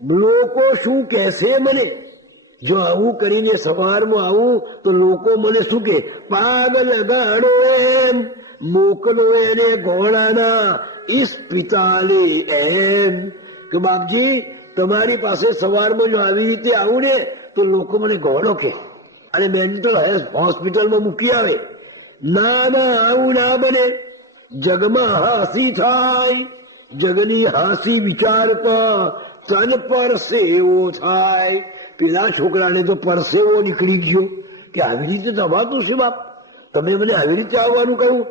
લોકો શું કહેશે મને? જો આવું કરીને સવારમાં આવું તો લોકો મને શું કે? પાગલ ગાડો એમ, મોકલો એને ઘોડાના ઇસ્પિતાલે એમ. કે બાપજી તમારી પાસે સવારમાં જો આવી રીતે આવું ને તો લોકો મને ઘોડો કે અને મેન્ટલ હોસ્પિટલમાં મૂકી આવે. ના ના, આવું ના બને. જગમાં હાસી થાય, જગની હાસી વિચારતા તન પરસેવો થાય. પેલા છોકરાને તો પરસેવો નીકળી ગયો કે આવી રીતે થવાતું છે બાપ, તમે મને આવી રીતે આવવાનું કહ્યું.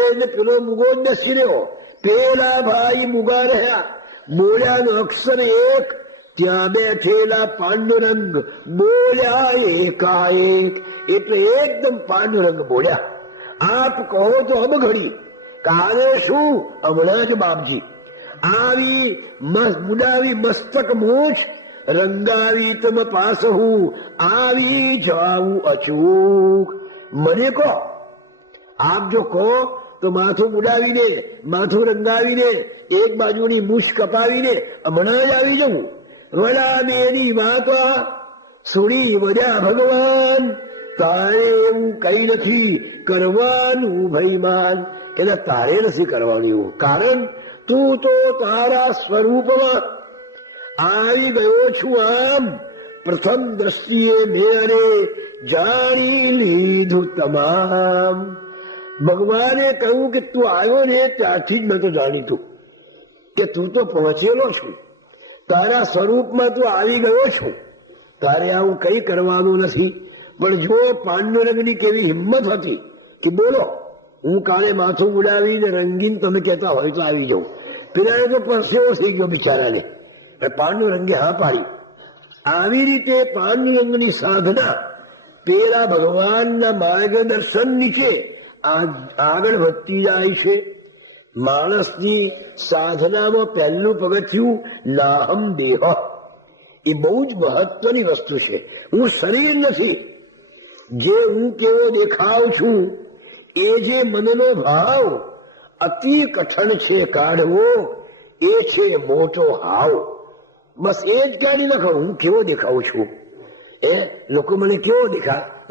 એટલે પેલો મુગો જ બેસી રહ્યો. પેલા ભાઈ મુગા રહ્યા, બોલ્યાનો અક્ષર એક. ત્યાં બેઠેલા પાંડુરંગ બોલ્યા એકાએક. એટલે એકદમ પાંડુરંગ બોલ્યા, આપ કહો તો અબ ઘડી. કાલે શું? હમણાં જ બાપજી. આવી મુડાવી મસ્તક મૂછ, રંગાવી તમ પાસ હું, આવી જાવું અચૂક. મને કહો, આપ જો કહો તો માથું મુડાવીને, માથું રંગાવીને, એક બાજુની મૂછ કપાવીને હમણાં જ આવી જવું. વડા બેની વાતો સુણી વડ્યા ભગવાન, તારે એવું કઈ નથી કરવાનું ભઈમાન. એટલે તારે નથી કરવાનું એવું, કારણ તું તો તારા સ્વરૂપમાં આવી ગયો છું. આમ પ્રથમ દ્રષ્ટિએ મેં જાણી લીધું તમામ. ભગવાને કહ્યું કે તું આવ્યો ને ત્યારથી જ મેં તો જાણીતું કે તું તો પહોંચેલો છું, તારા સ્વરૂપમાં તું આવી ગયો છું, તારે આવું કઈ કરવાનું નથી. પણ જો પાંડુરંગની કેવી હિંમત હતી કે બોલો, હું કાલે માથું ઉડાવીને રંગીન તમે કહેતા હોય તો આવી જાઉં. પેલાને તો પરસેવો થઈ ગયો બિચારાને. પાંડુરંગે હા પાડી. આવી રીતે પાંડુરંગની સાધના પેલા ભગવાનના માર્ગદર્શન નીચે આગળ વધતી જાય છે. માણસની સાધનામાં પહેલું પગથિયું નાહમ દેહ. એ બહુ જ મહત્વની વસ્તુ છે. હું શરીર નથી. જે હું કેવો દેખાવ છું, એ જે મનનો ભાવ અતિ કઠણ છે કાઢવો, એ છે મોટો હાવ. બસ એ જ કાઢી નાખો. હું કેવો દેખાઉં છું, એ લોકો મને કેવો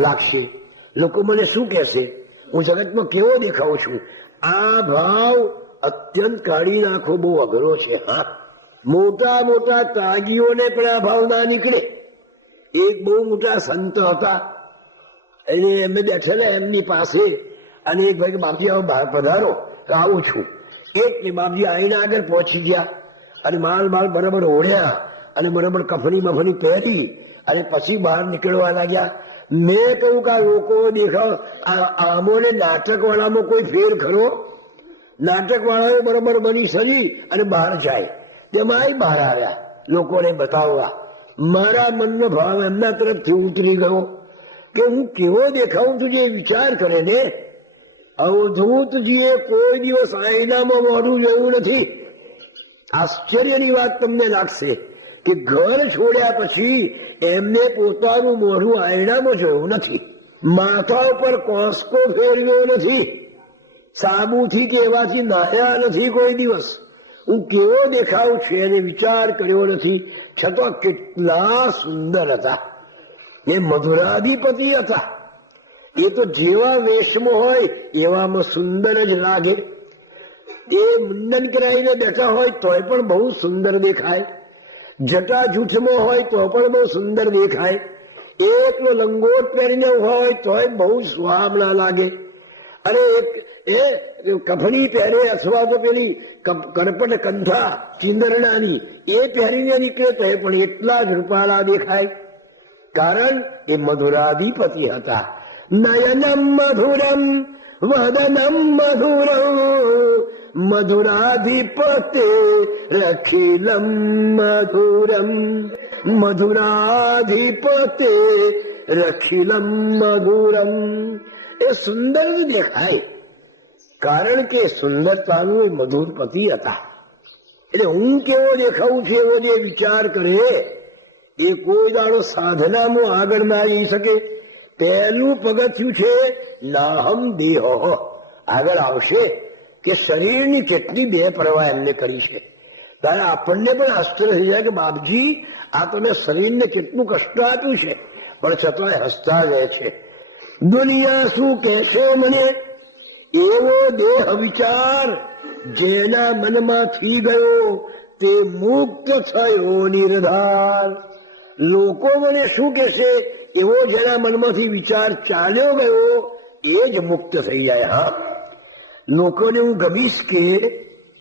લાગશે, લોકો મને શું કહેશે, હું જગતમાં કેવો દેખાઉં છું, આ ભાવ અત્યંત કાઢી નાખો બહુ અઘરો છે. હા, મોટા મોટા ત્યાગીઓને પણ આ ભાવ ના નીકળે. એક બહુ મોટા સંત હતા, એને એમને બેઠેલા એમની પાસે, અને એક ભાઈ બાપજી પધારો તો આવું છું. એક બાપજી આઈના આગળ પહોંચી ગયા અને માલ બરાબર ઓઢ્યા અને બરાબર કફની મફની પહેરી અને પછી બહાર નીકળવા લાગ્યા. મેં કહ્યું કે આ લોકો દેખાવ આમોને નાટક વાળામાં કોઈ ફેર ખરો? નાટક વાળાઓ બરાબર બની સજી અને બહાર જાય, તેમાં બહાર આવ્યા લોકોને બતાવવા. મારા મનનો ભાવ એમના તરફથી ઉતરી ગયો કે હું કેવો દેખાઉં છું. જે વિચાર કરે ને, અવધૂતજીએ કોઈ દિવસ આઈનામાં મોઢું જોયું નથી. આશ્ચર્યની વાત તમને લાગશે કે ઘર છોડ્યા પછી એમને પોતાનું મોઢું આયણામાં જોયું નથી, માથા ઉપર કોંસકો ફેરવ્યો નથી, સાબુથી કે એવાથી નાહ્યા નથી કોઈ દિવસ. હું કેવો દેખાવ છે એને વિચાર કર્યો નથી. છતાં કેટલા સુંદર હતા. એ મધુરાધિપતિ હતા. એ તો જેવા વેશમાં હોય એવામાં સુંદર જ લાગે. એ મુંડન કરાવીને બેઠા હોય તોય પણ બહુ સુંદર દેખાય, જટા જૂઠમાં હોય તો પણ બહુ સુંદર દેખાય, એકલો લંગોટ પહેરીને હોય તોય બહુ સુહામણા લાગે. અને એ કફણી પહેરે અથવા તો પેલી કરપટ કંઠા ચિંદરણાની એ પહેરીને નીકળે તો એ પણ એટલા જ રૂપાળા દેખાય. કારણ એ મધુરાધિપતિ હતા. નયનમ મધુરમ વદનમ મધુરમ મધુરાધિપતે રખિલમ મધુરમ મધુરાધિપતે રખિલમ મધુરમ. એ સુંદર જ દેખાય, કારણ કે સુંદરતાનું એ મધુરપતિ હતા. એટલે હું કેવો દેખાઉં છું એવો જે વિચાર કરે એ કોઈ દાડો સાધનામાં આગળ ના જઈ શકે. પહેલું પગથિયું છે નાહમ દેહ. આગળ આવશે કે શરીરની કેટલી બે પરવા એમને કરી છે. ત્યારે આપણને પણ આશ્ચર્ય થઈ જાય કે બાપજી આ તમે શરીરને કેટલું કષ્ટ આપ્યું છે, પણ છતાંય હસતા રહે છે. દુનિયા શું કહેશે મને, એવો દેહ વિચાર જેના મનમાંથી ગયો તે મુક્ત થયો નિર્ધાર. લોકો મને શું કહેશે, એવો જેના મનમાંથી વિચાર ચાલ્યો ગયો એ જ મુક્ત થઈ જાય. હા, લોકોને હું ગમીશ કે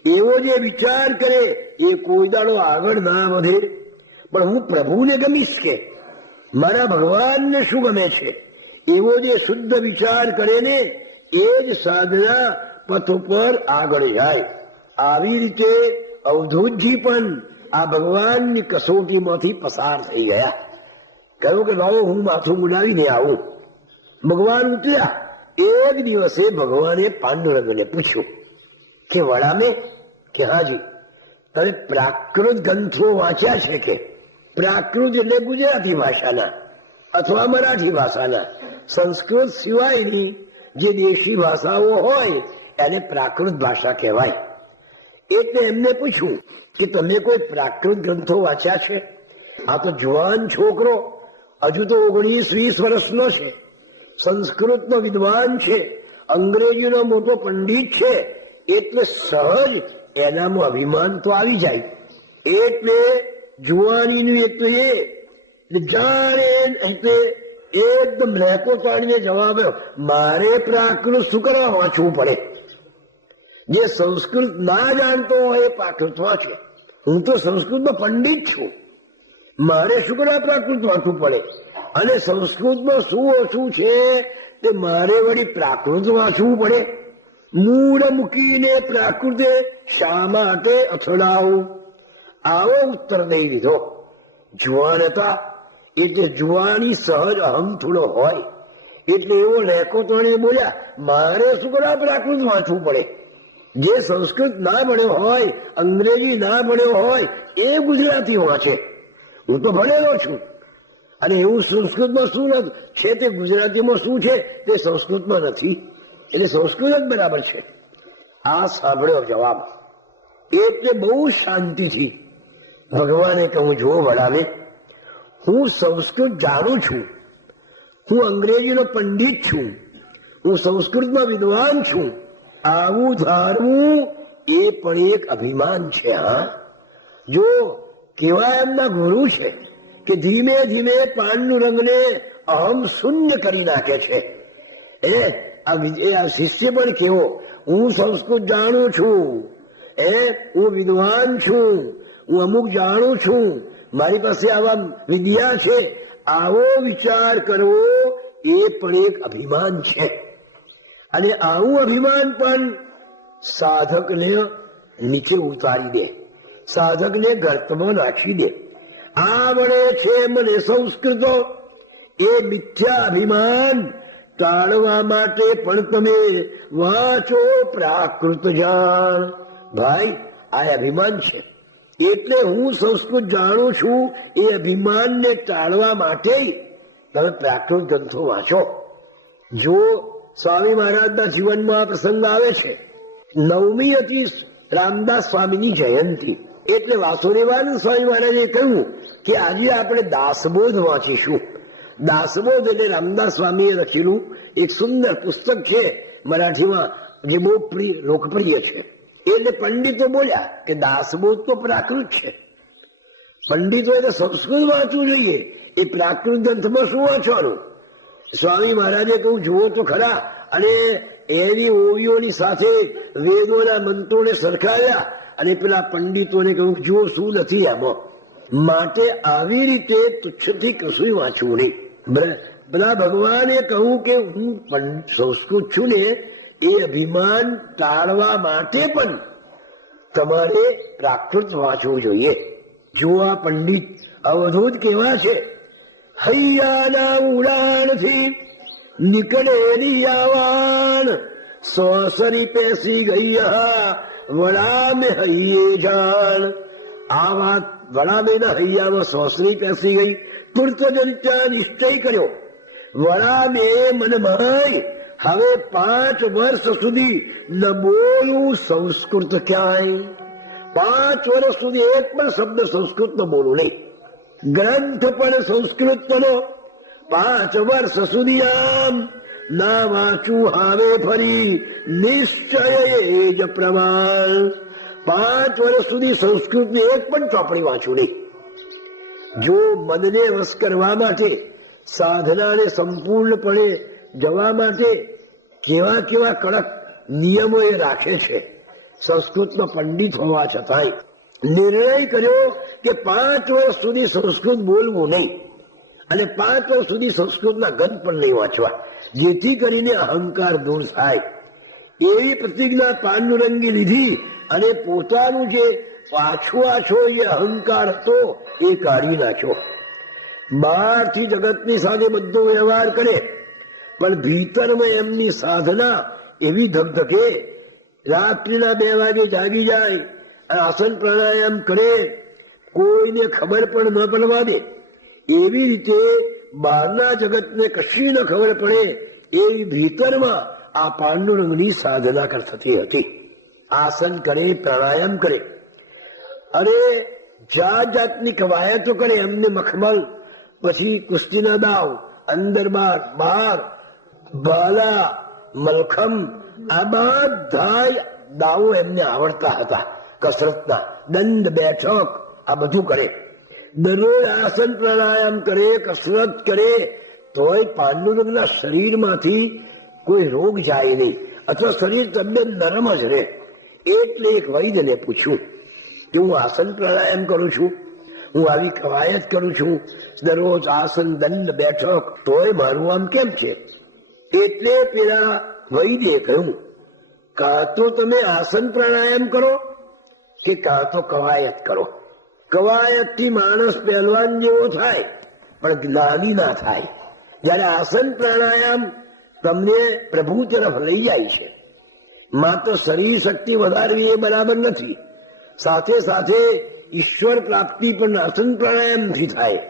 એવો જે વિચાર કરે એ કોઈ દાડો આગળ ના વધે, પણ હું પ્રભુને ગમીશ કે મારા ભગવાનને શું ગમે છે એવો જે શુદ્ધ વિચાર કરે ને એ જ સાધના પથ ઉપર આગળ જાય. આવી રીતે અવધૂતજી પણ આ ભગવાનની કસોટીમાંથી પસાર થઈ ગયા. કહ્યું કે લાવો હું માથું મુડાવીને આવું. ભગવાન ઉતર્યા. એક દિવસે ભગવાને પાંડુરંગને પૂછ્યું કે વડામે, કે હાજી તમે પ્રાકૃત ગ્રંથો વાંચ્યા છે કે? પ્રાકૃત એટલે ગુજરાતી ભાષાના અથવા મરાઠી ભાષાના, સંસ્કૃત સિવાયની જે દેશી ભાષાઓ હોય એને પ્રાકૃત ભાષા કહેવાય. એટલે એમને પૂછ્યું કે તમે કોઈ પ્રાકૃત ગ્રંથો વાંચ્યા છે? આ તો જુવાન છોકરો, હજુ તો 19-20 વર્ષનો છે, સંસ્કૃતનો વિદ્વાન છે, અંગ્રેજીનો મોટો પંડિત છે, એટલે સહજ એનામાં અભિમાન તો આવી જાય. એટલે જુવાનીનું એટલે જાણે એટલે એકદમ લેકો ચાડીને જવાબ આવ્યો, મારે પ્રાકૃત શું કરવા વાંચવું પડે? જે સંસ્કૃત ના જાણતો હોય એ પ્રાકૃત વાંચે. હું તો સંસ્કૃતનો પંડિત છું, મારે શું કરવા પ્રાકૃત વાંચવું પડે? અને સંસ્કૃતમાં શું ઓછું છે તે મારે વળી પ્રાકૃત વાંચવું પડે? મૂળ મૂકીને પ્રાકૃતે શા માટે અથડાવું? આવો ઉત્તર દઈ દીધો. જુવાન હતા એટલે જુવાની સહજ અહમ થોડો હોય એટલે એવો લેકો તોડીને બોલ્યા, મારે શું કરવા પ્રાકૃત વાંચવું પડે? જે સંસ્કૃત ના ભણ્યો હોય, અંગ્રેજી ના ભણ્યો હોય એ ગુજરાતી વાંચે. હું તો ભણેલો છું, અને એવું સંસ્કૃતમાં શું છે તે ગુજરાતીમાં શું છે તે સંસ્કૃતમાં નથી, એટલે સંસ્કૃત જ બરાબર છે. આ સાંભળ્યો જવાબ. એટલે બહુ શાંતિથી ભગવાને કહું, જો વડાને, હું સંસ્કૃત જાણું છું, હું અંગ્રેજીનો પંડિત છું, હું સંસ્કૃતમાં વિદ્વાન છું, આવું ધારવું એ પણ એક અભિમાન છે. હા, જો કેવા એમના ગુરુ છે કે ધીમે ધીમે પાંડુરંગને અહમ શૂન્ય કરી નાખે છે. આ શિષ્ય પણ કેવો, હું સંસ્કૃત જાણું છું, હું વિદ્વાન છું, હું અમુક જાણું છું, મારી પાસે આવા વિદ્યા છે, આવો વિચાર કરવો એ પણ એક અભિમાન છે. અને આવું અભિમાન પણ સાધકને નીચે ઉતારી દે, સાધકને ગર્તમાં નાખી દે. આવડે છે મને સંસ્કૃતો એ મિથ્યા અભિમાન ટાળવા માટે પણ તમે વાંચો પ્રાકૃત જાણ. ભાઈ, આ અભિમાન છે. એટલે હું સંસ્કૃત જાણું છું એ અભિમાનને ટાળવા માટે તમે પ્રાકૃત ગ્રંથો વાંચો. જો સ્વામી મહારાજના જીવનમાં પ્રસંગ આવે છે, 9મી હતી રામદાસ સ્વામીની જયંતિ, એટલે વાસુદેવાનંદ સ્વામી મહારાજે કહ્યું કે આજે આપણે દાસબોધ વાંચીશું. દાસબોધ એટલે રામદાસ સ્વામીએ લખેલું એક સુંદર પુસ્તક છે મરાઠીમાં, જે બહુ લોકપ્રિય છે. એટલે પંડિતો બોલ્યા કે દાસબોધ તો પ્રાકૃત છે, પંડિતો એટલે સંસ્કૃત વાંચવું જોઈએ, એ પ્રાકૃત ગ્રંથમાં શું વાંચવાનું? સ્વામી મહારાજે કહ્યું, જુઓ તો ખરા. અને એની ઓવીઓની સાથે વેદોના મંત્રોને સરખાવ્યા અને પેલા પંડિતોને કહ્યું, જુઓ શું નથી એમાં. માટે આવી રીતે તુચ્છથી કશું વાંચવું નહીં. બધા ભગવાને કહ્યું કે હું સંસ્કૃત છું ને એ અભિમાન ટાળવા માટે પણ તમારે પ્રાકૃત વાંચવું જોઈએ. જો આ પંડિત અવધૂત કેવા છે, હૈયાના ઉડાણથી નીકળેલી આવાન, સોસરી પેસી ગૈયા વડા મેં હૈયે જાણ. આ વાત વડામેના હૈયામાં સોસરી પેસી ગઈ. તુર્ત નિશ્ચય કર્યો, વડા મેં મન માય હવે 5 વર્ષ સુધી ન બોલું સંસ્કૃત ક્યાંય. 5 વર્ષ સુધી એક પણ શબ્દ સંસ્કૃતનો બોલું નહીં. ગ્રંથ પણ સંસ્કૃતનો 5 વર્ષ સુધી આમ ના વાંચું હાવે ફરી નિશ્ચય એ જ પ્રમાણ. 5 વર્ષ સુધી સંસ્કૃતની એક પણ ચોપડી વાંચું નહીં. જો મનને વશ કરવા માટે, સાધનાને સંપૂર્ણપણે જવા માટે કેવા કેવા કડક નિયમો એ રાખે છે. સંસ્કૃતનો પંડિત હોવા છતાંય નિર્ણય કર્યો કે 5 વર્ષ સુધી સંસ્કૃત બોલવું નહીં અને 5 વર્ષ સુધી સંસ્કૃતના ગ્રંથ પણ નહીં વાંચવા, જેથી કરીને અહંકાર દૂર થાય. એવી પ્રતિજ્ઞા પાંડુરંગે લીધી અને પોતાનું જે પાછો જે અહંકાર હતો એ કાઢી નાખ્યો. બહારથી જગતની સાથે બધો વ્યવહાર કરે પણ ભીતરમાં એમની સાધના એવી ધગધગે, રાત્રિના 2 વાગે જાગી જાય, આસન પ્રાણાયામ કરે, કોઈને ખબર પણ ન પડવા દે. એવી રીતે બહારના જગતને કશી ન ખબર પડે એવી ભીતરમાં આ પાંડુરંગની સાધના થતી હતી. આસન કરે, પ્રાણાયામ કરે અને જાત જાતની કવાયતો કરે. એમને મખમલ, પછી કુસ્તીના દાવ, અંદર બહાર ભાલા, મલખમ, આ બધા દાવો એમને આવડતા હતા. કસરતના દંડ, બેઠક આ બધું કરે. દરરોજ આસન પ્રાણાયામ કરે, કસરત કરે, તોય પાંડુરંગના શરીરમાંથી કોઈ રોગ જાય નહીં અથવા શરીર તદ્દન નરમ જ રહે. એટલે એક વૈદ્યને પૂછ્યું કે હું આસન પ્રાણાયામ કરું છું, હું આવી કવાયત કરું છું, દરરોજ આસન, દંડ, બેઠક, તોય મારું આમ કેમ છે? એટલે પેલા વૈદ્યે કહ્યું, કાં તો તમે આસન પ્રાણાયામ કરો કે કાં તો કવાયત કરો. કવાયતથી માણસ પહેલવાન જેવો થાય પણ જ્ઞાની ના થાય. જયારે આસન પ્રાણાયામ તમને પ્રભુ તરફ લઈ જાય છે. માત્ર શરીર શક્તિ વધારવી એ બરાબર નથી, સાથે સાથે ઈશ્વર પ્રાપ્તિ પણ આસન પ્રાણાયામથી થાય.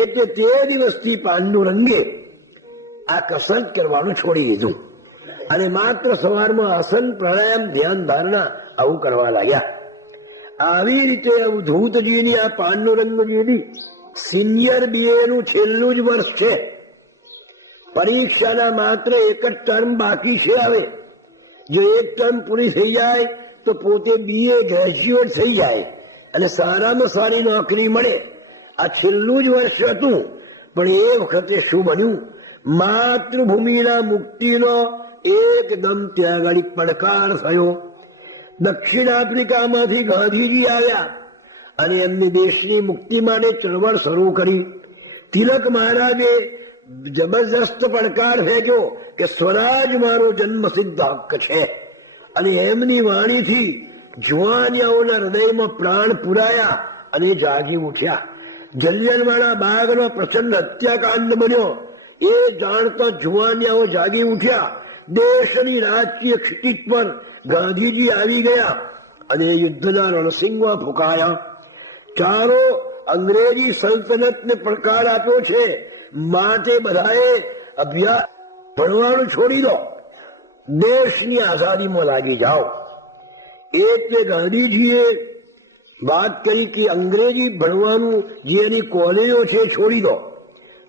એટલે તે દિવસથી પાંડુરંગે આ કસરત કરવાનું છોડી દીધું અને માત્ર સવારમાં આસન પ્રાણાયામ, ધ્યાન, ધારણા આવું કરવા લાગ્યા. આવી રીતે અવધૂતજીની, આ પાંડુરંગજીની સિનિયર BA નું છેલ્લું જ વર્ષ છે. પરીક્ષાના માત્ર એક જ ટર્મ બાકી છે. હવે જો એક ટર્મ પૂરી થઈ જાય તો પોતે BA ગ્રેજ્યુએટ થઈ જાય અને સારામાં સારી નોકરી મળે. આ છેલ્લું જ વર્ષ હતું. પણ એ વખતે શું બન્યું? માતૃભૂમિના મુક્તિનો એકદમ ત્યાં આગળ પડકાર થયો. દક્ષિણ આફ્રિકામાંથી ગાંધીજી આવ્યા અને એમની દેશની મુક્તિ માટે ચળવળ શરૂ કરી. તિલક મહારાજે જબરજસ્ત પડકાર ફેંક્યો કે સ્વરાજ મારો જન્મસિદ્ધ હક્ક છે. અને એમની વાણીથી જુવાનિયાઓના હૃદયમાં પ્રાણ પુરાયા અને જાગી ઉઠ્યા. જલિયાનવાલા બાગનો પ્રચંડ હત્યાકાંડ બન્યો. એ જાણતા જુવાનિયાઓ જાગી ઉઠ્યા. દેશની રાજકીય ક્ષિતિજ પર ગાંધીજી આવી ગયા અને યુદ્ધના રણસિંગો ફૂંકાયા. ચારો અંગ્રેજી સલ્તનતને પડકાર આપ્યો છે, માટે બધાએ અભ્યાસ ભણવાનું છોડી દો, દેશની આઝાદીમાં લાગી જાઓ. એટલે ગાંધીજીએ વાત કરી કે અંગ્રેજી ભણવાનું જે એની કોલેજો છે છોડી દો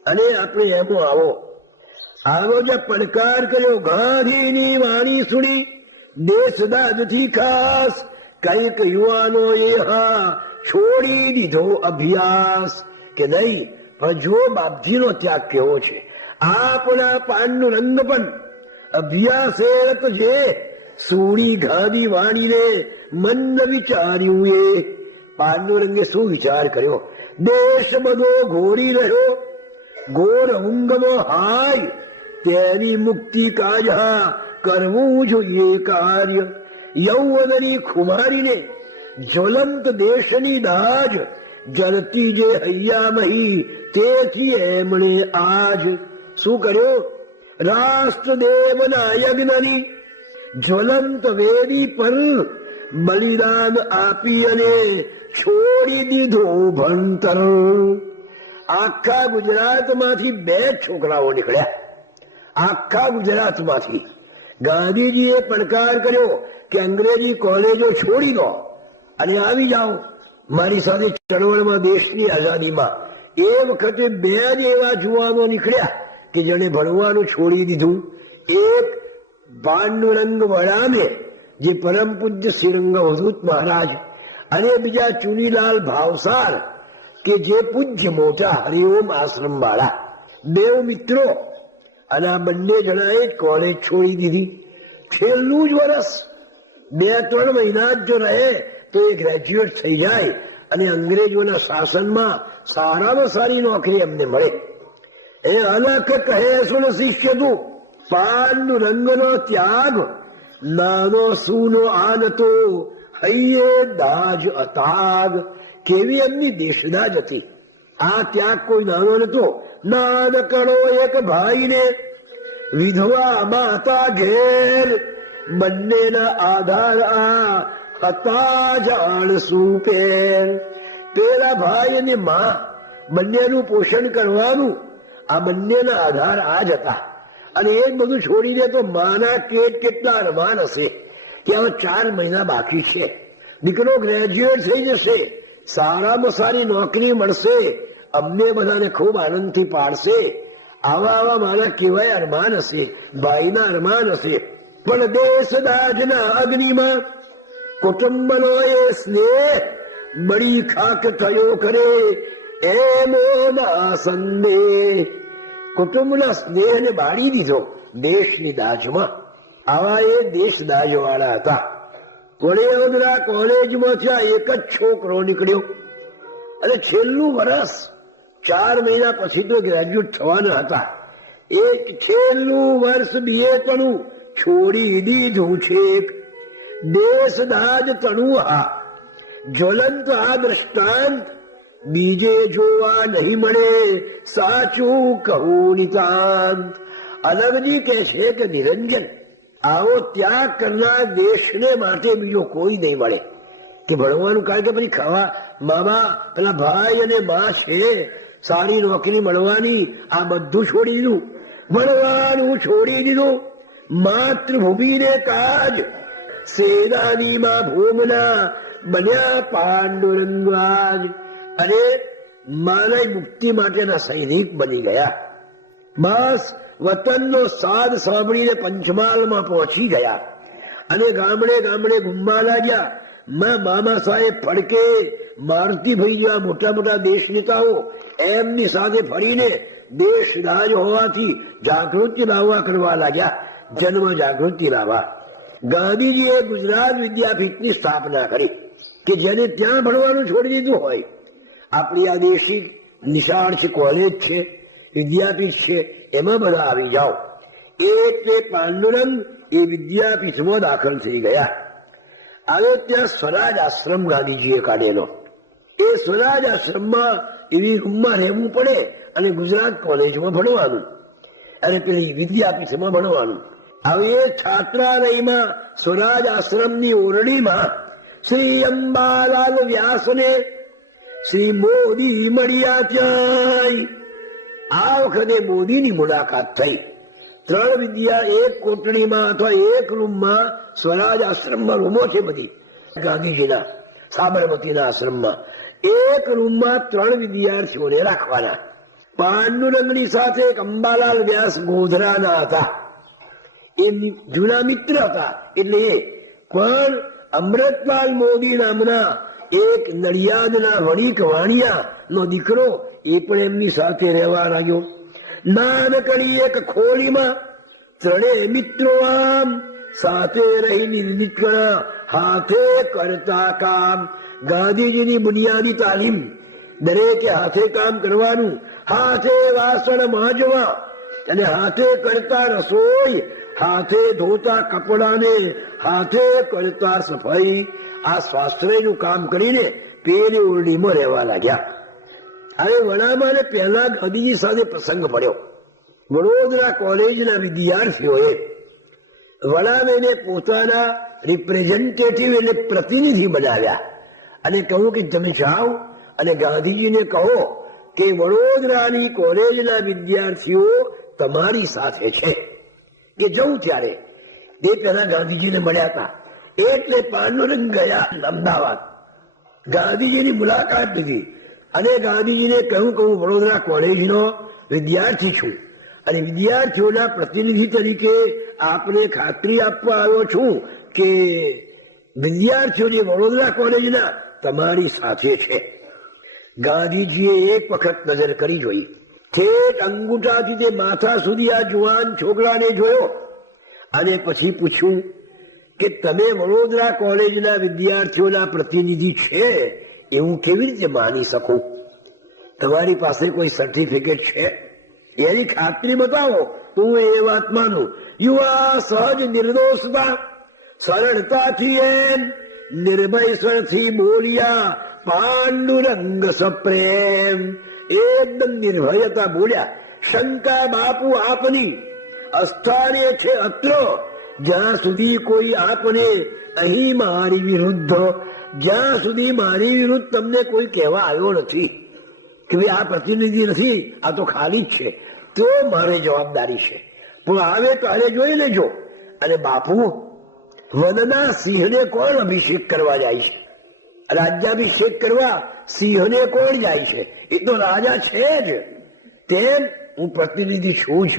અને આપણે એમાં આવો જે પડકાર કર્યો. ગાંધીની વાણી સુણી દેશદાદથી ખાસ કઈક યુવાનો એ છોડી દીધો અભ્યાસ. કે નહીં, પણ જો બાપજીનો ત્યાગ કેવો છે. આપણા પાંડુરંગ પણ અભ્યાસે જે સુણી ગાંધી વાણીને મન વિચાર્યું. એ પાંડુરંગે શું વિચાર કર્યો? દેશ બધો ઘોરી રહ્યો, ઘોર ઊંઘમાં હાય, તેની મુક્તિ કાજા કરવું જોઈએ કાર્ય. યૌવનની ખુમારીને જ્વલંત દેશની દાજ જલતી જે હૈયામહી, તેથી એમણે આજ શું કર્યો? રાષ્ટ્રદેવના યજ્ઞની જ્વલંત વેદી પર બલિદાન આપી અને છોડી દીધું ભણતર. આખા ગુજરાતમાંથી 2 છોકરાઓ નીકળ્યા. આખા ગુજરાતમાંથી ગાંધીજીએ પડકાર કર્યો કે અંગ્રેજી કોલેજો છોડી દો અને આવી જાઓ મારી સાથે ચળવળમાં, દેશની આઝાદીમાં. એ વખતે બે જ એવા જુવાનો નીકળ્યા કે જેને ભણવાનું છોડી દીધું. એક પાંડુરંગ વડામે, જે પરમ પૂજ્ય શ્રીરંગ અવધૂત મહારાજ, અને બીજા ચુનીલાલ ભાવસાર કે જે પૂજ્ય મોટા હરિઓમ આશ્રમ વાળા. દેવ મિત્રો. અને આ બંને જણાએ કોલેજ છોડી દીધી. છેલ્લું જ વર્ષ, 2-3 મહિના જ જો રહે તો એ ગ્રેજ્યુએટ થઈ જાય અને અંગ્રેજોના શાસનમાં સારામાં સારી નોકરી એમને મળે. એ અલખ કહે સુન શિષ્ય તું, પાંડુરંગનો ત્યાગ નાનો સૂનો આનતો, હૈયે દાજ અતાગ. કેવી એમની દેશદાજ હતી. આ ત્યાગ કોઈ નાનો નતો. નાનકડો એક ભાઈને વિધવા માતા ઘેર, બંનેના આધાર આ હતા જાણસુ પેર. પેલા ભાઈ અને મા બંનેનું પોષણ કરવાનું, આ બંનેના આધાર આ જ હતા. અને એ બધું છોડી દે તો માના કેટલા અરમાન હશે કે હવે 4 મહિના બાકી છે, દીકરો ગ્રેજ્યુએટ થઈ જશે, સારામાં સારી નોકરી મળશે, અમને બધાને ખૂબ આનંદથી પાડશે. આવા મારા કેવાય અરમાન હશે, ભાઈના અરમાન હશે. પણ દેશદાજના અગ્નિમાં કુટુંબનો એ સ્નેહ બળી ખાક થયો કરે, એમો ના સંદેહ. કુટુંબના સ્નેહને બાળી દીધો દેશની દાજમાં. આવા એ દેશ દાજ વાળા હતા. વડોદરા કોલેજમાં એક જ છોકરો નીકળ્યો અને છેલ્લું વર્ષ, 4 મહિના પછી તો ગ્રેજ્યુએટ થવાના હતા. એ છેલ્લું વર્ષ બીએ તણું છોડી દીધું છે. દેશદાજ તણું આ જ્વલંત આ દ્રષ્ટાંત બીજે જોવા નહીં મળે, સાચું કહું નિતાંત. અલગજી કહે છે કે નિરંજન, આવો ત્યાગ કરનાર દેશને માટે બીજો કોઈ નહીં મળે. કે ભણવાનું, કારણ કે પછી ખાવા મામા પેલા ભાઈ અને મા છે, સારી નોકરી મળવાની, આ બધું છોડી દીધું. ભણવાનું છોડી દીધું. માતૃભૂમિને કાજ સેનાની માં ભૂમના બન્યા પાંડુરંગરાજ. અને માનવ મુક્તિ માટેના સૈનિક બની ગયા. બસ વતનનો સાદ સાંભળીને પંચમહાલમાં પહોંચી ગયા અને ગામડે ગામડે ઘૂમવા લાગ્યા. મામા સાહેબ ફડકે, મારુતિભાઈ જેવા મોટા મોટા દેશ નેતાઓ એમની સાથે ફરીને દેશદાજ હોવાથી જાગૃતિ લાવવા કરવા લાગ્યા. જન્મ જાગૃતિ લાવવા ગાંધીજીએ ગુજરાત વિદ્યાપીઠની સ્થાપના કરી કે જેને ત્યાં ભણવાનું છોડી દીધું હોય. આપણી આ દેશી નિશાળ છે, કોલેજ છે, વિદ્યાપીઠ છે, એમાં બધા આવી જાઓ. એટલે પાંડુરંગ એ વિદ્યાપીઠમાં દાખલ થઈ ગયા. હવે ત્યાં સ્વરાજ આશ્રમ ગાંધીજીએ કાઢેલો. એ સ્વરાજ આશ્રમમાં એવી રૂમમાં રહેવું પડે અને ગુજરાત કોલેજમાં ભણવાનું અને પેલી વિદ્યાપીઠમાં ભણવાનું. હવે એ છાત્રાલયમાં સ્વરાજ આશ્રમની ઓરડીમાં શ્રી અંબાલાલ વ્યાસને શ્રી મોદી મળ્યા. ત્યાં આ વખતે મોદીની મુલાકાત થઈ. 3 વિદ્યા એક કોટડીમાં અથવા એક રૂમમાં, સ્વરાજ આશ્રમમાં રૂમો છે બધી ગાંધીજીના, સાબરમતીના આશ્રમમાં. એક રૂમમાં 3 વિદ્યાર્થીઓને રાખવાના. પાંડુરંગની સાથે એક અંબાલાલ વ્યાસ ગોધરાના હતા, એ જૂના મિત્ર હતા. એટલે એ પણ અમૃતલાલ મોદી નામના એક નડિયાદના વણિક વાણિયા નો દીકરો, એ પણ એમની સાથે રહેવા લાગ્યો. નાનકડી એક ખોળીમાં 3 મિત્રો આમ સાથે રહી નિર્મિતના હાથે કરતા કામ. ગાંધીજીની બુનિયાદી તાલીમ, દરેકે હાથે કામ કરવાનું, હાથે વાસણ માંજવા અને હાથે કરતા રસોઈ, હાથે ધોતા કપડાને હાથે કરતા સફાઈ. આ સ્વાશ્રયનું કામ કરીને પેલી ઓરડીમાં રહેવા લાગ્યા. હવે વડામાને પહેલા ગાંધીજી સાથે પ્રસંગ પડ્યો. વડોદરા કોલેજના વિદ્યાર્થીઓએ વડામેને પોતાના રિપ્રેઝેન્ટેટિવ એટલે પ્રતિનિધિ બનાવ્યા અને કહ્યું કે તમે જાઓ અને ગાંધીજીને કહો કે વડોદરાની કોલેજના વિદ્યાર્થીઓ તમારી સાથે છે. કે જવું ત્યારે તે પહેલા ગાંધીજીને મળ્યા હતા. એટલે પાંડુરંગ ગયા અમદાવાદ ગાંધીજીની મુલાકાત લીધી અને ગાંધીજીને કહ્યું કે હું વડોદરા કોલેજનો વિદ્યાર્થી છું અને વિદ્યાર્થીઓના પ્રતિનિધિ તરીકે આપને ખાતરી આપવા આવ્યો છું કે વિદ્યાર્થીઓની વડોદરા કોલેજના તમારી સાથે છે. ગાંધીજીએ એક વખત નજર કરી જોઈ, ઠેઠ અંગૂઠાથી તે માથા સુધી આ જુવાન છોકરાને જોયો અને પછી પૂછ્યું કે તમે વડોદરા કોલેજના વિદ્યાર્થીઓના પ્રતિનિધિ છે એવું કેવી રીતે માની શકું? તમારી પાસે કોઈ સર્ટિફિકેટ છે? એની ખાતરી બતાવો તો હું એ વાત માનું. યુવા સહજ નિર્દોષતા સરળતાથી એમ નિર્ભયથી બોલ્યા, પાંડુરંગ સપ્રેમ. એકદમ નિર્ભયતા બોલ્યા, શંકા બાપુ આપની અસ્થાને છે અત્ર, જ્યાં સુધી કોઈ આપને અહીં મારી વિરુદ્ધ, જ્યાં સુધી મારી વિરુદ્ધ તમને કોઈ કહેવા આવ્યો નથી કે ભાઈ આ પ્રતિનિધિ નથી, આ તો ખાલી જ છે, તો મારે જવાબદારી છે. પણ આવે તારે જોઈ લેજો. અને બાપુ, વનના સિંહને કોણ અભિષેક કરવા જાય છે? રાજ્યાભિષેક કરવા સિંહને કોણ જાય છે? એ તો રાજા છે જ. તેમ હું પ્રતિનિધિ છું જ,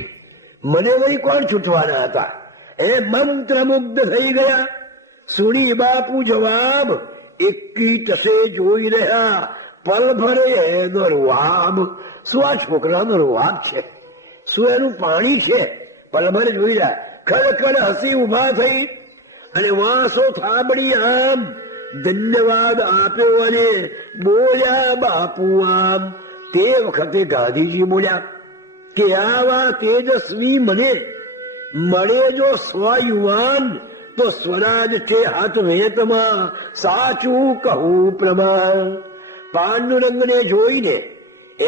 મને વળી કોણ છૂટવાના હતા? એ મંત્રમુગ્ધ થઈ ગયા. સુણી બાપુ જવાબ, એકી ટસે જોઈ રહ્યા, પલ ભરે એનો રૂવાબ. શું આ છોકરાનો રૂવાબ છે? શું એનું પાણી છે? પલ ભરે જોઈ રહ્યા, ખડખડ હસી ઉભા થઈ અને વાંસો થાબડી આમ ધન્યવાદ આપ્યો અને બોલ્યા બાપુ આમ. તે વખતે ગાંધીજી બોલ્યા કે આવા તેજસ્વી મને મળે જો સ્વયુવાન, તો સ્વરાજ છે હાથ વેતમાં, સાચું કહું પ્રમાણ. પાંડુરંગને જોઈને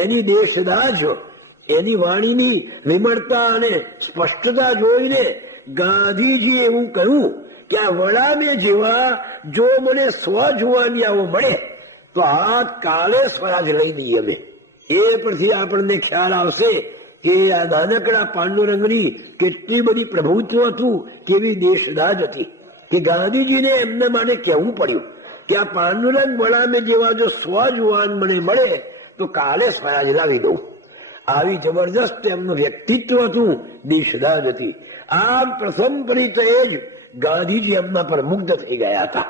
એની દેશદાજ, એની વાણીની વિમળતા અને સ્પષ્ટતા જોઈને ગાંધીજીએ એવું કહ્યું કે આ વડામે જેવા જો મને સ્વજુવાનિયાઓ મળે તો આ કાલે સ્વરાજ લઈ લઈએ અમે. એ પરથી આપણને ખ્યાલ આવશે કે આ નાનકડા પાંડુરંગની કેટલી બધી પ્રભુત્વ હતું, કેવી દેશદાજ હતી કે ગાંધીજીને એમને માટે કહેવું પડ્યું કે આ પાંડુરંગ વડામે જેવા જો સ્વજુવાન મને મળે તો કાલે સ્વરાજ લાવી દઉં. આવી જબરજસ્ત એમનું વ્યક્તિત્વ હતું, દેશદાજ હતી. આમ પ્રથમ પરિચયે જ ગાંધીજી એમના પર મુગ્ધ થઈ ગયા હતા.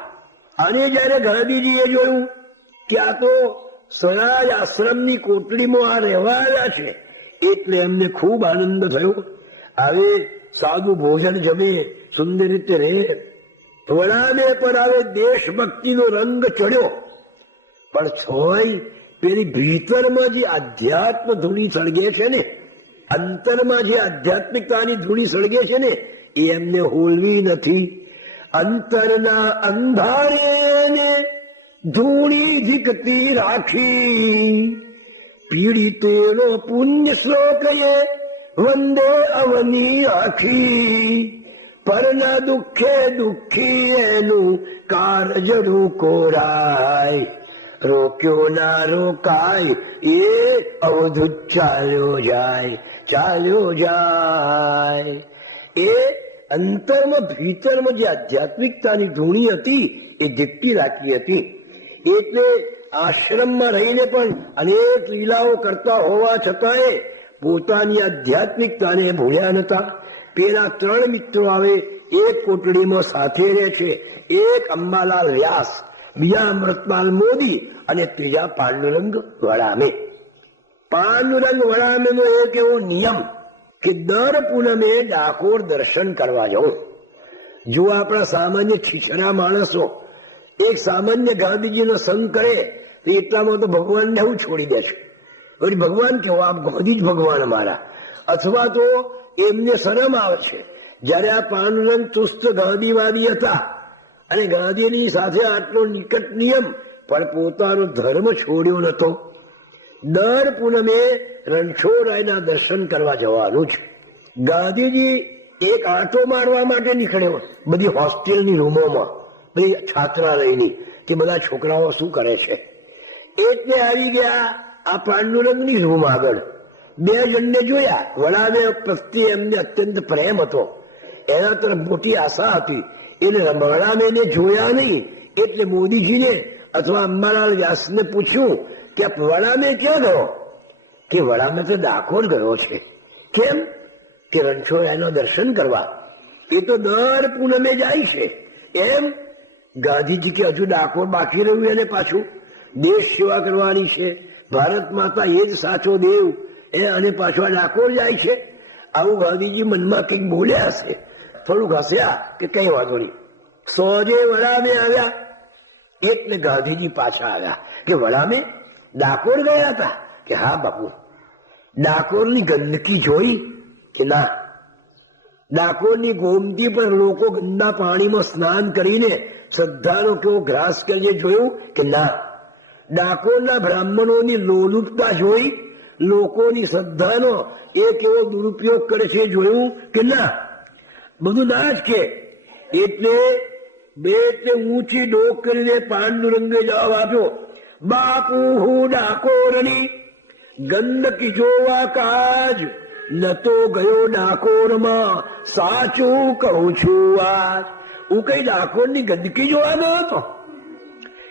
અને જયારે ગાંધીજીએ જોયું કે આ તો સ્વરાજ આશ્રમની કોટડીમાં આ રહેવા આવ્યા છે, એટલે એમને ખૂબ આનંદ થયો. આવે સાદું ભોજન જમે, સુંદર રીતે રહે, વડાને પર આવે દેશભક્તિનો રંગ ચડ્યો. પણ છોય પેલી ભીતરમાં જે આધ્યાત્મ ધૂણી સળગે છે ને, અંતરમાં જે આધ્યાત્મિકતાની ધૂણી સળગે છે ને, એ એમને હોલવી નથી. અંતરના અંધારે ધૂણી ઝીકતી રાખી, પીડિતેનો પુણ્ય શ્લોકએ વંદે અવની આખી. પરના દુઃખે દુઃખી એનું કારજરું કોરાય, રોક્યો ના રોકાય એ અવધૂત ચાલ્યો જાય, ચાલ્યો જાય. એ અંતરમાં ભીતરમાં જે આધ્યાત્મિકતાની ધૂણી હતી એ જીતતી રાખી હતી. એટલે આશ્રમમાં રહીને પણ અનેક લીલાઓ કરતા હોવા છતાંય પોતાની આધ્યાત્મિકતાને ભૂલ્યા નતા. પેલા 3 મિત્રો આવે, એક કોટડીમાં સાથે રહે છે, એક અંબાલાલ વ્યાસ, બીજા અમૃતપાલ મોદી અને ત્રીજા પાંડુરંગ વડામે. પાંડુરંગ વડામેનો એક એવો નિયમ કે દર પૂનમે ડાકોર દર્શન કરવા જવું. જો આપણા સામાન્ય છીછરા માણસો એક સામાન્ય ગાંધીજીનો સંગ કરે તો એટલામાં તો ભગવાનને હું છોડી દે છે. ભગવાન કેવો, આપ ગાંધી જ ભગવાન અમારા. અથવા તો એમને શરમ આવે છે. જયારે આ પાંડુરંગ ચુસ્ત ગાંધીવાદી હતા અને ગાંધીની સાથે આટલો નિકટ નિયમ, પણ પોતાનો ધર્મ છોડ્યો નતો. દર પૂનમે રણછોડરાયના દર્શન કરવા જવાનું છે. ગાંધીજી એક આંટો મારવા માટે નીકળ્યો બધી હોસ્ટેલની રૂમોમાં, બધી છાત્રાલયની, કે બધા છોકરાઓ શું કરે છે. એટલે આવી ગયા આ પાંડુરંગની રૂમ આગળ. 2 જણને જોયા. વડાને પ્રત્યે એમને અત્યંત પ્રેમ હતો, એના તરફ મોટી આશા હતી. એટલે વડાને જોયા નહીં એટલે મોદીજીને અથવા અંબાલાલ વ્યાસને પૂછ્યું કે આપ વડામે ક્યાં ગયો, કે વડામે તો ડાકોર ગયો છે. કેમ? કે રણછોડરાયના દર્શન કરવા. એ તો દર પૂનમે જાય છે. એમ ગાંધીજી કે હજુ ડાકોર બાકી રહ્યું, એને પાછું દેશ સેવા કરવાની છે, ભારત માતા એ જ સાચો દેવ, અને પાછો આ ડાકોર જાય છે. આવું ગાંધીજી મનમાં કંઈક બોલ્યા હશે, થોડુંક હસ્યા કે કઈ વાંધો નહીં. સોજે વડામે આવ્યા એટલે ગાંધીજી પાછા આવ્યા કે વડામે ડાકોર ગયા હતા, કે હા બાપુ. ડાકોરની ગંદકી જોઈ કે ના? ડાકોરની ગોમતી પર લોકો ગંદા પાણીમાં સ્નાન કરીને શ્રદ્ધાનો કેવો ગ્રાસ કરીએ જોયું કે ના? ડાકોરના બ્રાહ્મણોની લોલુપતા જોઈ, લોકોની શ્રદ્ધાનો એ કેવો દુરુપયોગ કરે છે જોયું કે ના? બધું ના જ કે. એટલે ઊંચી ડોક કરીને પાંડુરંગે જવાબ આપ્યો, બાપુ હું ડાકોરની ગંદકી જોવા કાજ નતો ગયો ડાકોરમાં, સાચું કહું છું આજ. હું કઈ ડાકોરની ગંદકી જોવા ગયો હતો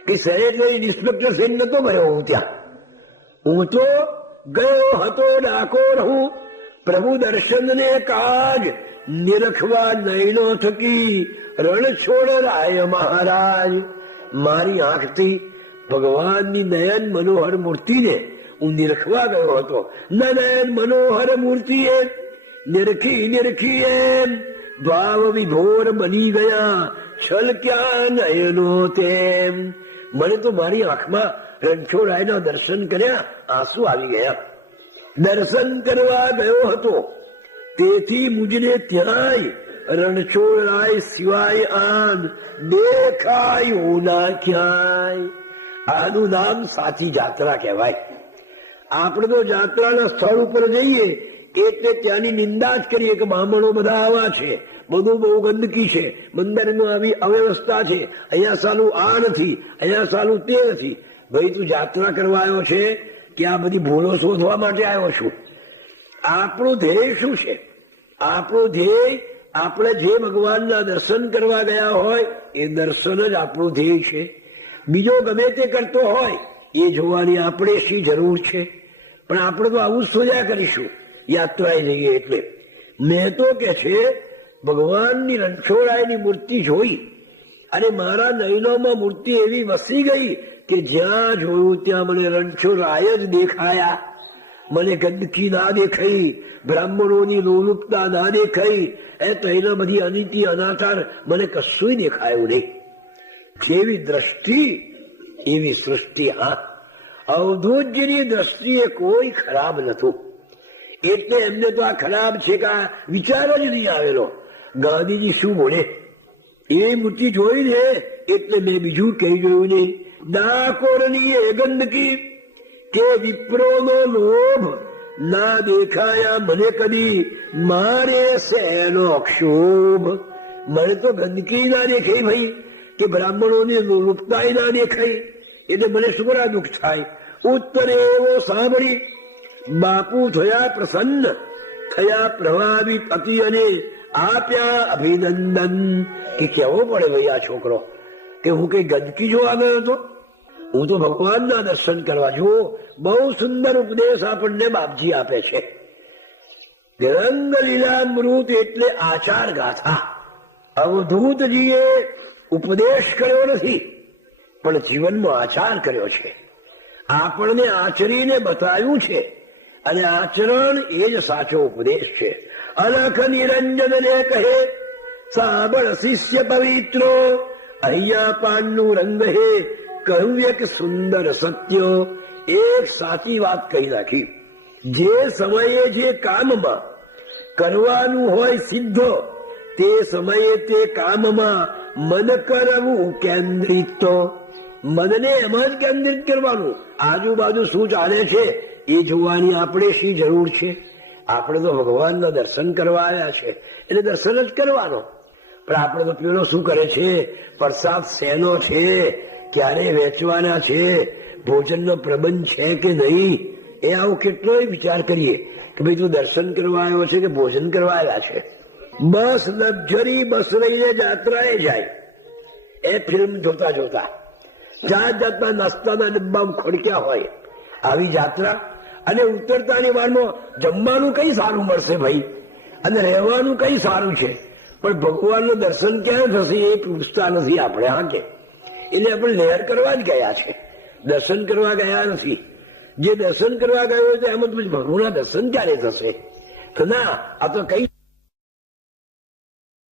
કે શહેર ઇન્સ્પેક્ટર સાહેબ નતો ગયો હું ત્યાં. હું તો ગયો હતો ડાકોર, હું પ્રભુ દર્શનને કાજ નિરખવા નયનો થકી રણછોડરાય મહારાજ. મારી આંખથી ભગવાનની નયન મનોહર મૂર્તિને હું નિરખવા ગયો હતો. નયન મનોહર મૂર્તિએ નિરખી એમ ભાવ વિભોર બની ગયા, છલક્યા નયનો તેમ. મને તો મારી આંખમાં રણછોડરાયના દર્શન કર્યા આંસુ આવી ગયા. દર્શન કરવા ગયો હતો તેથી મુજને ત્યાંય રણછોડરાય સિવાય આન દેખાયું ના ક્યાંય. આનું નામ સાચી જાત્રા કહેવાય. આપણે તો જાત્રાના સ્થળ ઉપર જઈએ એટલે ત્યાંની નિંદા જ કરીએ કે બ્રાહ્મણો બધા આવા છે, બધું બહુ ગંદકી છે, મંદિરમાં આવી અવ્યવસ્થા છે, અહીંયા સાલું આ નથી, અહીંયા સાલું તે નથી. ભાઈ તું જાત્રા કરવા આવ્યો છે કે આ બધી ભૂલો શોધવા માટે આવ્યો છું? આપણું ધ્યેય શું છે? આપણું ધ્યેય આપણે જે ભગવાનના દર્શન કરવા ગયા હોય એ દર્શન જ આપણું ધ્યેય છે. બીજો ગમે તે કરતો હોય એ જોવાની આપણે શી જરૂર છે? પણ આપણે તો આવું જ સોજા કરીશું યાત્રાએ જઈએ એટલે. મેં તો કે છે ભગવાનની રણછોડરાયની મૂર્તિ જોઈ અને મારા નયનોમાં મૂર્તિ એવી વસી ગઈ કે જ્યાં જોયું ત્યાં મને રણછોડરાય જ દેખાયા. મને ગંદકી ના દેખાઈ, બ્રાહ્મણોની લોલુપતા ના દેખાઈ, તો એના બધી અનિતિ અનાચાર મને કશું દેખાયું નહીં. જેવી દ્રષ્ટિ એવી સૃષ્ટિ. હા, અવધૂતજીની દ્રષ્ટિએ કોઈ ખરાબ નતું, એટલે એમને તો આ ખરાબ છે કે આ વિચાર જ નહીં આવેલો. ગાંધીજી શું બોલે? એ મૂર્તિ જોઈ ને એટલે મેં બીજું કહી જોયું નહીં. ડાકોરની એ ગંદકી કે વિપ્રોનો લોભ ના દેખાયા મને કદી, મારે શેનો ક્ષોભ. મને તો ગંદકી ના દેખાઈ ભાઈ, કે બ્રાહ્મણોની લુપ્તાઈ ના દેખાઈ, એટલે મને શું કરા દુઃખ થાય? ઉત્તરે એવો સાંભળી બાપુ થયા પ્રસન્ન, થયા પ્રભાવિત અતિ અને આપ્યા અભિનંદન. કે કેવો પડે ભાઈ આ છોકરો, કે હું કઈ ગંદકી જોવા ગયો હતો? હું તો ભગવાનના દર્શન કરવા. જુઓ, બહુ સુંદર ઉપદેશ આપણને બાપજી આપે છે. રંગ લીલામૃત એટલે આચાર ગાથા. અવધૂતજીએ ઉપદેશ કર્યો નથી પણ જીવનમાં આચાર કર્યો છે. આપણને આચરીને બતાવ્યું છે અને આચરણ એ જ સાચો ઉપદેશ છે. અલખ નિરંજનને કહે સાબળ શિષ્ય પવિત્રો, અહીંયા પાનનું રંગ હે કહ્યું એક સુંદર સત્ય. એક સાચી વાત કહી નાખી. જે સમયે જે કામમાં કરવાનું હોય સિદ્ધ, તે સમયે તે કામમાં મન કરવું કેન્દ્રિત. મનને એમાં જ કેન્દ્રિત કરવાનું. આજુબાજુ શું ચાલે છે એ જોવાની આપણે શી જરૂર છે? આપણે તો ભગવાનના દર્શન કરવા આવ્યા છે એટલે દર્શન જ કરવાનો. પણ આપણે તો પેલો શું કરે છે? પ્રસાદ શેનો છે, ક્યારે વેચવાના છે, ભોજનનો પ્રબંધ છે કે નહીં, એ આવો કેટલોય વિચાર કરીએ કે ભાઈ તું દર્શન કરવા આવ્યો છે કે ભોજન કરવા આવ્યા છે. બસ લક્ઝરી બસ લઈને જાત્રાએ જાય એ ફિલ્મ જોતા જોતા, જાત જાતના નાસ્તાના ડબ્બામાં ખોડક્યા હોય આવી જાત્રા. અને ઉતરતાની વારમાં જમવાનું કઈ સારું મળશે ભાઈ, અને રહેવાનું કઈ સારું છે, પણ ભગવાનનું દર્શન ક્યાં થશે એ પૂછતા નથી આપણે. હા કે એટલે આપણે લહેર કરવા જ ગયા છે, દર્શન કરવા ગયા નથી. જે દર્શન કરવા ગયો છે એમ જ ભગવાનના દર્શન ક્યારે થશે? તો ના, આ તો કઈ